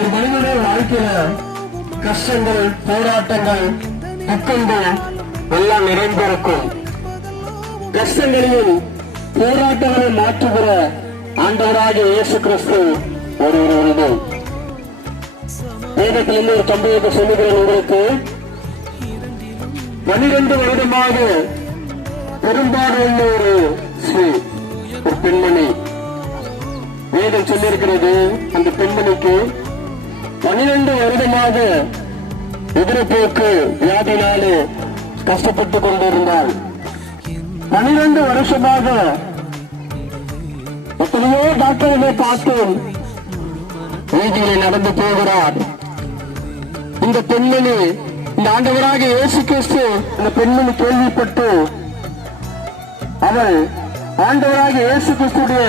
ஒரு மனிதனுடைய வாழ்க்கையில கஷ்டங்கள், போராட்டங்கள், துக்கங்கள் எல்லாம் நிறைந்திருக்கும். கஷ்டங்களையும் போராட்டங்களை மாற்றுகிற ஆண்டவராகிய இயேசு கிறிஸ்து ஒருவருடைய வேதத்திலிருந்து ஒரு சம்பவத்தை சொல்லுகிறேன் உங்களுக்கு. 12 வருடமாக பெரும்பாலான ஒரு பெண்மணி, வேதம் சொல்லியிருக்கிறது, அந்த பெண்மணிக்கு 12 வருடமாக எதிர்போக்கு வியாதினாலே கஷ்டப்பட்டுக் கொண்டிருந்தாள். 12 வருஷமாக எத்தனையோ டாக்டர்களை பார்த்தோம், வீதியிலே நடந்து போகிறார். இந்த பெண்மணி, இந்த ஆண்டவராக இயேசு கிறிஸ்து இந்த பெண்மணி கேள்விப்பட்டு அவள் ஆண்டவராக இயேசு கிறிஸ்துடைய